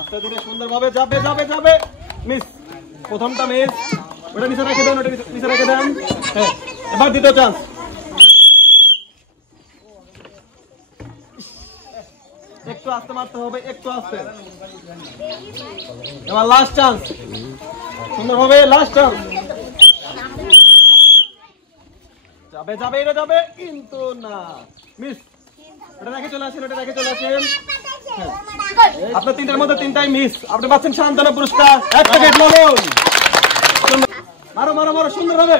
আস্তে ধীরে সুন্দরভাবে যাবে যাবে যাবে মিস প্রথমটা মিস ওটা নিচে রেখে দেন ওটা নিচে রেখে দেন হ্যাঁ এবার দ্বিতীয় চান্স একটু আস্তে মারতে হবে একটু আস্তে এবার লাস্ট চান্স সুন্দরভাবে লাস্ট চান্স যাবে যাবে এটা যাবে কিন্তু না মিস ওটা রেখে চলে আসেন ওটা রেখে চলে আসেন আপনার তিনটার মধ্যে তিনটাই মিস আপনি পাচ্ছেন সান্ত্বনা পুরস্কার 1 প্যাকেট লবণ মারো মারো মারো সুন্দর হবে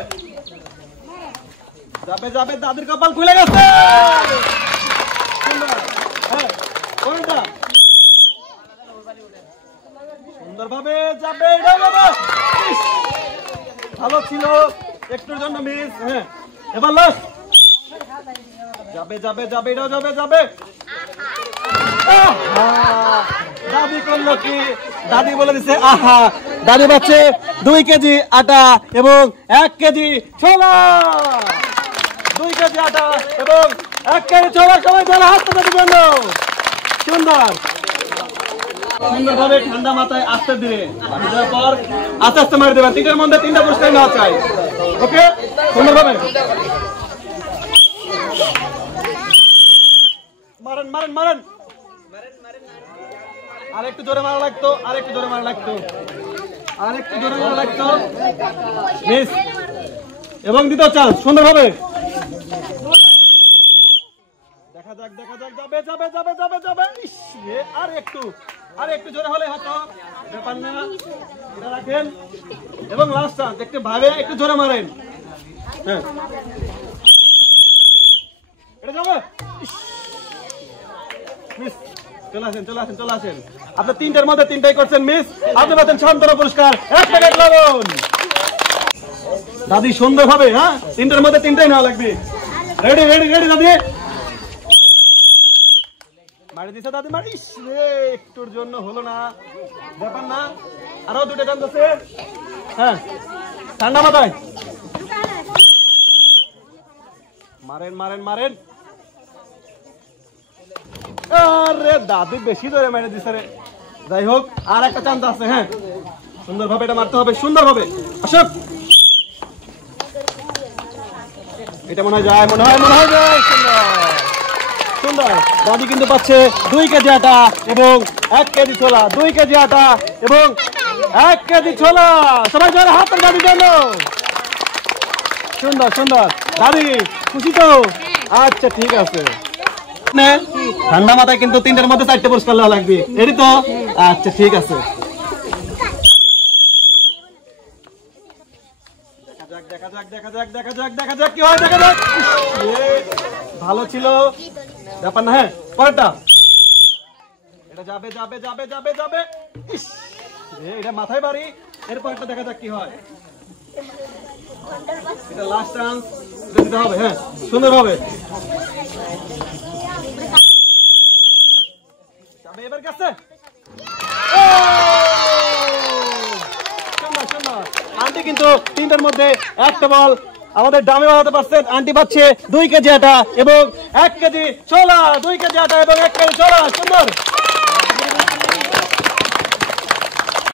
যাবে যাবে দাদির কপাল খুলে গেছে সুন্দর হ্যাঁ কোনটা সুন্দরভাবে যাবে এটা বাবা ভালো ছিল একটুর জন্য মিস হ্যাঁ এবার লাস্ট যাবে যাবে যাবে এটাও যাবে যাবে দাদি করলো কি দাদি বলে দিচ্ছে আহা দাদি পাচ্ছে 2 কেজি আটা এবং 1 কেজি ছোলা 2 কেজি আটা এবং 1 কেজি ছোলা সবাই ধরে হাত তাদের জন্য সুন্দর সুন্দরভাবে ঠান্ডা মাথায় আস্তে ধীরে পর আস্তে আস্তে মারি দেবেন তিনটার মধ্যে তিনটা পুরস্কার নেওয়া চাই ওকে সুন্দরভাবে মারেন মারেন মারেন আর একটু জোরে মারা লাগতো আর একটু জোরে মারা লাগতো আর একটু জোরে মারা লাগতো মিস এবং দ্বিতীয় চান্স সুন্দরভাবে দেখা যাক যাবে যাবে যাবে যাবে যাবে আর একটু জোরে হলে হয়তো ব্যাপার না এটা রাখেন এবং লাস্ট চান্স একটু ভাবে একটু জোরে মারেন হ্যাঁ এটা যাবে মিস চলে আসেন চলে আসেন চলে আসেন আপনি তিনটার মধ্যে তিনটাই করছেন মিস আপনি পাচ্ছেন সান্ত্বনা পুরস্কার 1 প্যাকেট লবণ দাদি সুন্দর হবে হ্যাঁ তিনটার মধ্যে তিনটাই নেওয়া লাগবে রেডি রেডি রেডি দাদি মারি দিছে দাদি মারিস রে একটুর জন্য হলো না ব্যাপার না আরো দুটো চান্স আছে হ্যাঁ ঠান্ডা মাথায় মারেন মারেন মারেন আরে দাদি বেশি ধরে মেরে দিছে রে যাই হোক আর একটা চান্স আছে হ্যাঁ সুন্দরভাবে এটা মারতে হবে সুন্দরভাবে আসুক এটা মনে হয় যায় সুন্দর সুন্দর দাদি কিন্তু পাচ্ছে 2 কেজি আটা এবং 1 কেজি ছোলা 2 কেজি আটা এবং 1 কেজি ছোলা সবাই জোরে হাত তালি দাদির জন্য সুন্দর সুন্দর দাদি খুশি তো আচ্ছা ঠিক আছে ঠান্ডা মাথায় কিন্তু তিনটার মধ্যে 4টে পুরস্কার নেওয়া লাগবে এটি তো আচ্ছা ঠিক আছে দেখা যাক কি হয় দেখা যাক ভালো ছিল ব্যাপার না হ্যাঁ পরেরটা এটা যাবে যাবে যাবে যাবে যাবে এটা মাথায় বাড়ি এরপরটা দেখা যাক কি হয় এটা লাস্ট চান্স দিতে হবে হ্যাঁ সুন্দর হবে যাবে এবার কাছে সুন্দর সুন্দর আন্টি কিন্তু তিনটার মধ্যে একটা বল আমাদের দামে বানাতে পারছেন আন্টি পাচ্ছে 2 কেজি আটা এবং 1 কেজি ছোলা 2 কেজি আটা এবং 1 কেজি ছোলা সুন্দর